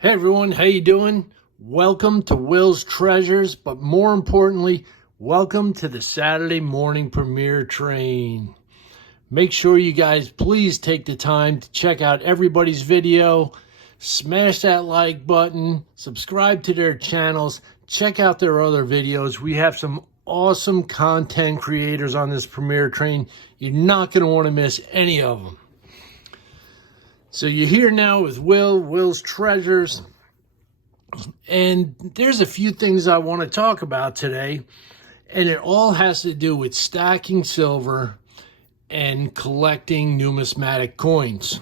Hey everyone, how you doing? Welcome to Will's Treasures, but more importantly, welcome to the Saturday morning premiere train. Make sure you guys please take the time to check out everybody's video, smash that like button, subscribe to their channels, check out their other videos. We have some awesome content creators on this premiere train. You're not going to want to miss any of them. So you're here now with Will's Treasures, and there's a few things I want to talk about today, and it all has to do with stacking silver and collecting numismatic coins.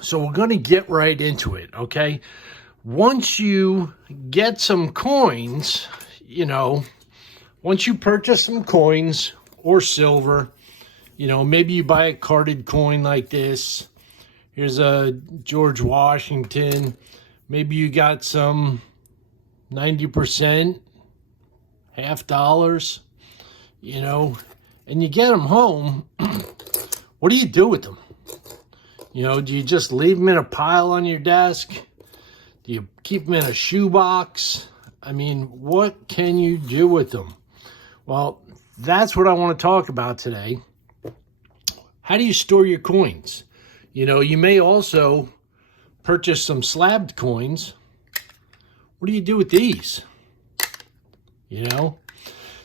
So we're going to get right into it, okay? Once you get some coins, once you purchase some coins or silver, maybe you buy a carded coin like this. Here's a George Washington. Maybe you got some 90%, half dollars, and you get them home. What do you do with them? Do you just leave them in a pile on your desk? Do you keep them in a shoebox? What can you do with them? Well, that's what I want to talk about today. How do you store your coins? You may also purchase some slabbed coins. What do you do with these?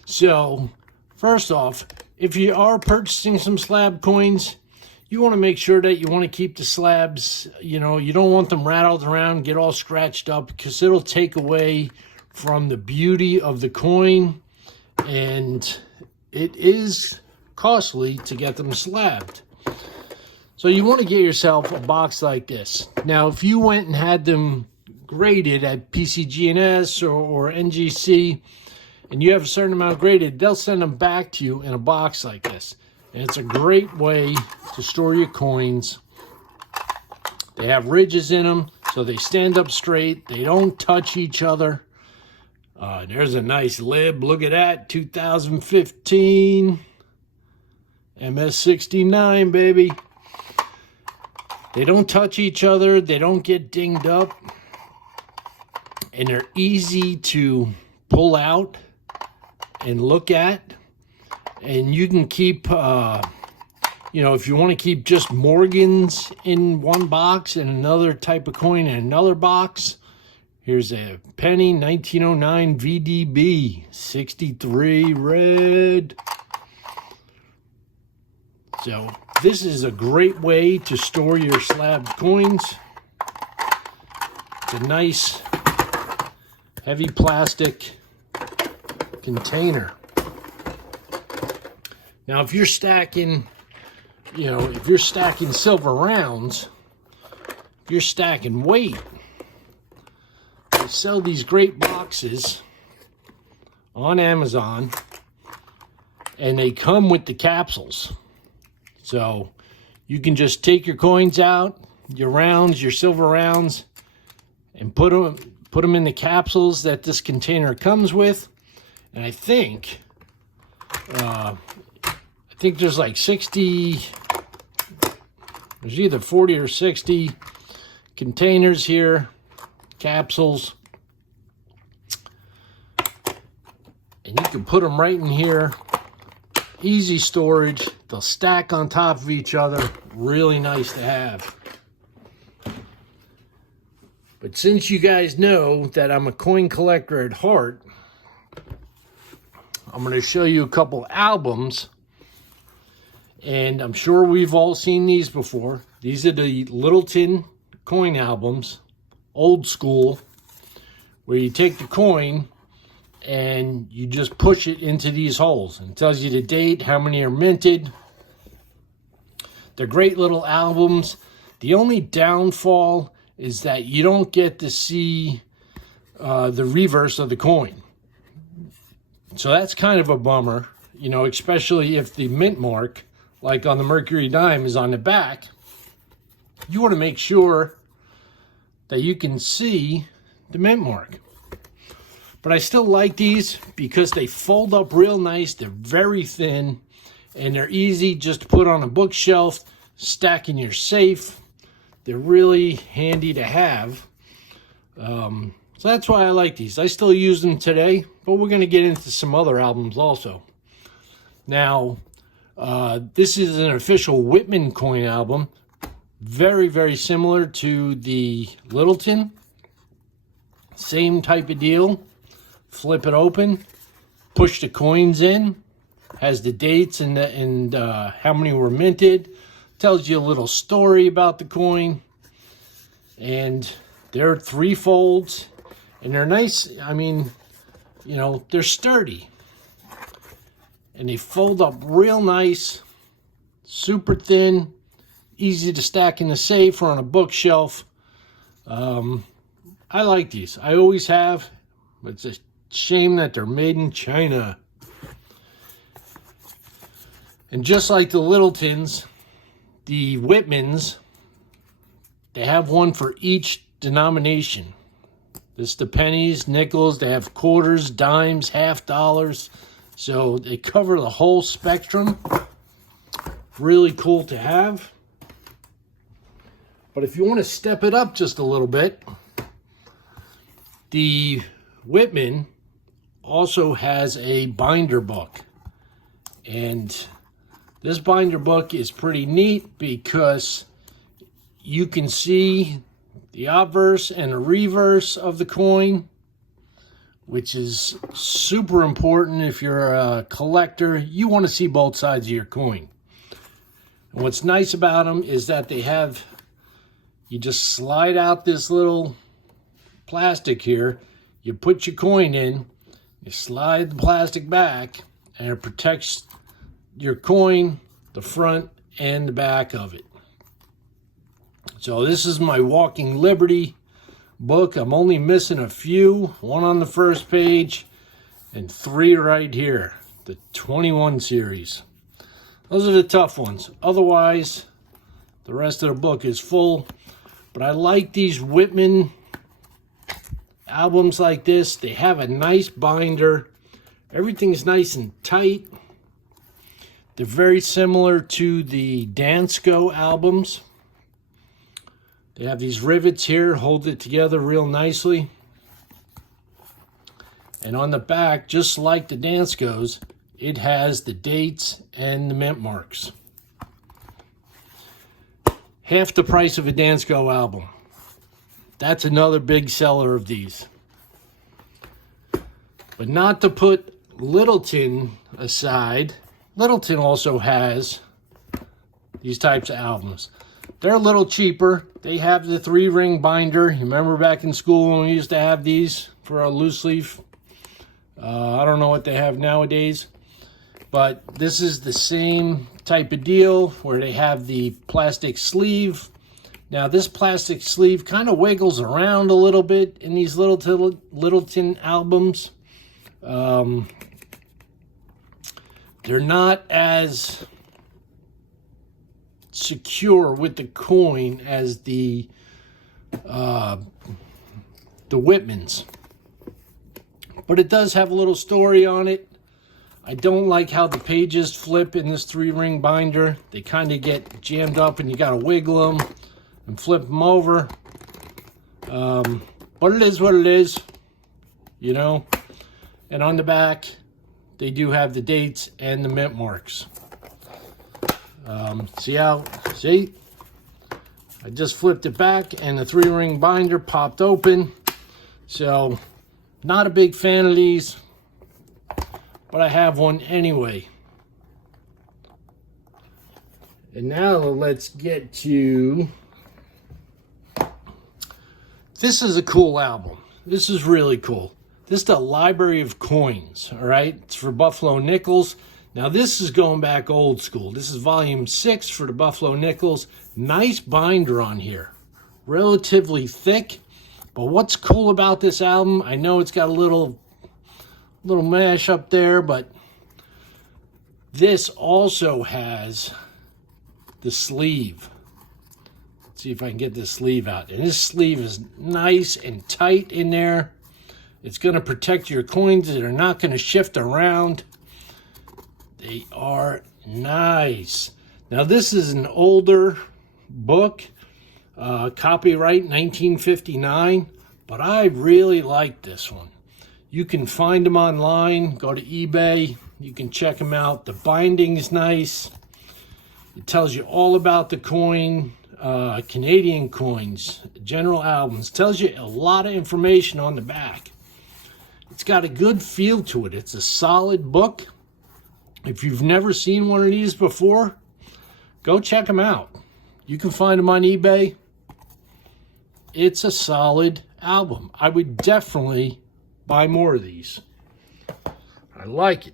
So first off, if you are purchasing some slab coins, you want to make sure that you want to keep the slabs, you don't want them rattled around, get all scratched up, because it'll take away from the beauty of the coin, and it is costly to get them slabbed. So you want to get yourself a box like this. Now, if you went and had them graded at PCG&S or NGC, and you have a certain amount graded, they'll send them back to you in a box like this. And it's a great way to store your coins. They have ridges in them, so they stand up straight. They don't touch each other. There's a nice lib. Look at that, 2015 MS69, baby. They don't touch each other. They don't get dinged up. And they're easy to pull out and look at. And you can keep, if you want to keep just Morgans in one box and another type of coin in another box. Here's a penny, 1909 VDB, 63 red. So this is a great way to store your slabbed coins. It's a nice heavy plastic container. Now, if you're stacking, silver rounds, if you're stacking weight, they sell these great boxes on Amazon, and they come with the capsules. So you can just take your coins out, your rounds, your silver rounds, and put them in the capsules that this container comes with. And I think there's like 60, there's either 40 or 60 containers here, capsules. And you can put them right in here. Easy storage. They'll stack on top of each other. Really nice to have. But since you guys know that I'm a coin collector at heart, I'm going to show you a couple albums. And I'm sure we've all seen these before. These are the Littleton coin albums. Old school. Where you take the coin and you just push it into these holes. And it tells you the date, how many are minted. They're great little albums. The only downfall is that you don't get to see the reverse of the coin. So that's kind of a bummer, especially if the mint mark, like on the Mercury dime, is on the back. You want to make sure that you can see the mint mark. But I still like these because they fold up real nice. They're very thin, and they're easy just to put on a bookshelf, stack in your safe. They're really handy to have. So that's why I like these. I still use them today, but we're going to get into some other albums also. Now, this is an official Whitman coin album. Very, very similar to the Littleton. Same type of deal. Flip it open, push the coins in, has the dates and how many were minted. Tells you a little story about the coin. And they're 3 folds. And they're nice. I mean, you know, they're sturdy. And they fold up real nice. Super thin. Easy to stack in the safe or on a bookshelf. I like these. I always have. But it's a shame that they're made in China. And just like the Littletons, the Whitmans, they have one for each denomination. This is the pennies, nickels, they have quarters, dimes, half dollars. So they cover the whole spectrum. Really cool to have. But if you want to step it up just a little bit, the Whitman also has a binder book. And this binder book is pretty neat because you can see the obverse and the reverse of the coin, which is super important if you're a collector. You want to see both sides of your coin. And what's nice about them is that they have, you just slide out this little plastic here, you put your coin in, you slide the plastic back, and it protects your coin, the front and the back of it. So this is my Walking Liberty book. I'm only missing a few. 1 on the first page and 3 right here. The 21 series. Those are the tough ones. Otherwise, the rest of the book is full. But I like these Whitman albums like this. They have a nice binder. Everything's nice and tight. They're very similar to the Dansko albums. They have these rivets here, hold it together real nicely. And on the back, just like the Danskos, it has the dates and the mint marks. Half the price of a Dansko album. That's another big seller of these. But not to put Littleton aside, Littleton also has these types of albums. They're a little cheaper. They have the 3-ring binder. You remember back in school when we used to have these for a loose leaf? I don't know what they have nowadays. But this is the same type of deal where they have the plastic sleeve. Now this plastic sleeve kind of wiggles around a little bit in these Littleton albums. They're not as secure with the coin as the Whitmans, but it does have a little story on it. I don't like how the pages flip in this 3-ring binder. They kind of get jammed up and you got to wiggle them and flip them over, but it is what it is, you know. And on the back they do have the dates and the mint marks. See, I just flipped it back and the 3-ring binder popped open. So, not a big fan of these, but I have one anyway. And now let's get to, this is a cool album. This is really cool. This is the Library of Coins, all right? It's for Buffalo Nickels. Now this is going back old school. This is volume 6 for the Buffalo Nickels. Nice binder on here. Relatively thick. But what's cool about this album, I know it's got a little mash up there, but this also has the sleeve. Let's see if I can get this sleeve out. And this sleeve is nice and tight in there. It's going to protect your coins that are not going to shift around. They are nice. Now this is an older book, copyright 1959, but I really like this one. You can find them online, go to eBay, you can check them out. The binding is nice. It tells you all about the coin, Canadian coins, general albums. Tells you a lot of information on the back. It's got a good feel to it. It's a solid book. If you've never seen one of these before, go check them out. You can find them on eBay. It's a solid album. I would definitely buy more of these. I like it.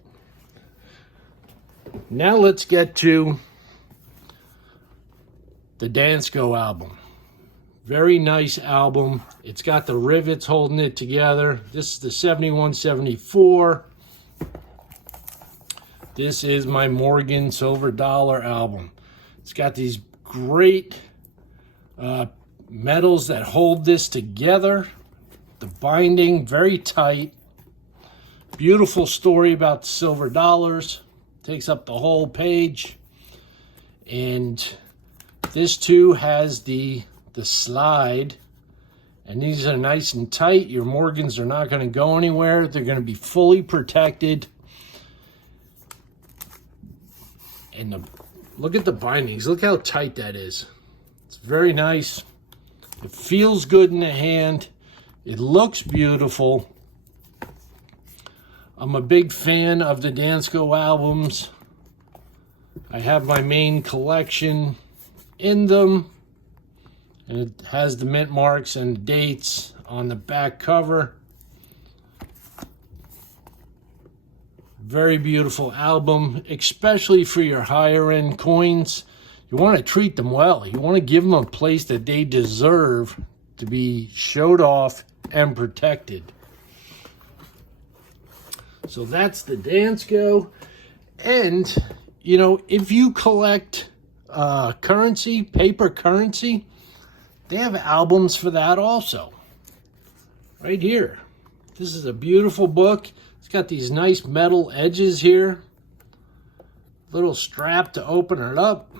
Now let's get to the Dansko album. Very nice album. It's got the rivets holding it together. This is the 7174. This is my Morgan Silver Dollar album. It's got these great metals that hold this together. The binding, very tight. Beautiful story about the silver dollars. Takes up the whole page. And this too has the slide. And these are nice and tight. Your Morgans are not going to go anywhere. They're going to be fully protected. And look at the bindings. Look how tight that is. It's very nice. It feels good in the hand. It looks beautiful. I'm a big fan of the Dansko albums. I have my main collection in them. And it has the mint marks and the dates on the back cover. Very beautiful album, especially for your higher end coins. You want to treat them well. You want to give them a place that they deserve to be showed off and protected. So that's the Dansko. And, you know, if you collect currency, paper currency, they have albums for that also. Right here. This is a beautiful book. It's got these nice metal edges here. Little strap to open it up.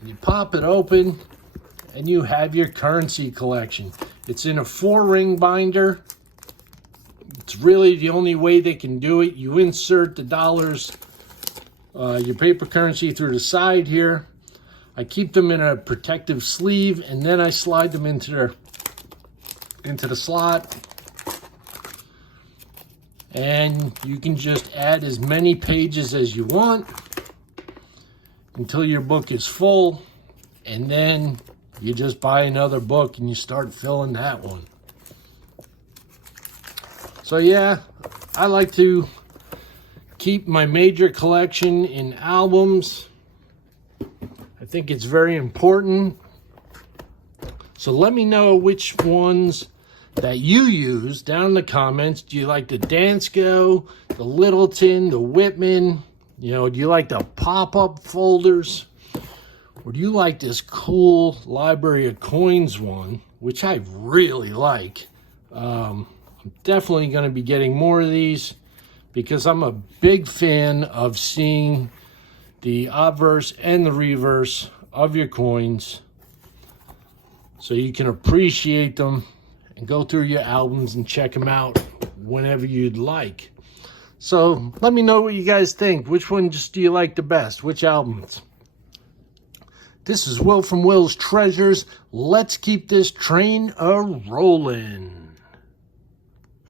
And you pop it open and you have your currency collection. It's in a 4-ring binder. It's really the only way they can do it. You insert the dollars, your paper currency through the side here. I keep them in a protective sleeve and then I slide them into the slot. And you can just add as many pages as you want until your book is full. And then you just buy another book and you start filling that one. So yeah, I like to keep my major collection in albums. I think it's very important. So let me know which ones that you use down in the comments. Do you like the Dansko, the Littleton, the Whitman? You know, do you like the pop-up folders? Or do you like this cool Library of Coins one, which I really like? I'm definitely going to be getting more of these because I'm a big fan of seeing the obverse and the reverse of your coins so you can appreciate them and go through your albums and check them out whenever you'd like. So let me know what you guys think. Which ones do you like the best? Which albums? This is Will from Will's Treasures. Let's keep this train a-rolling.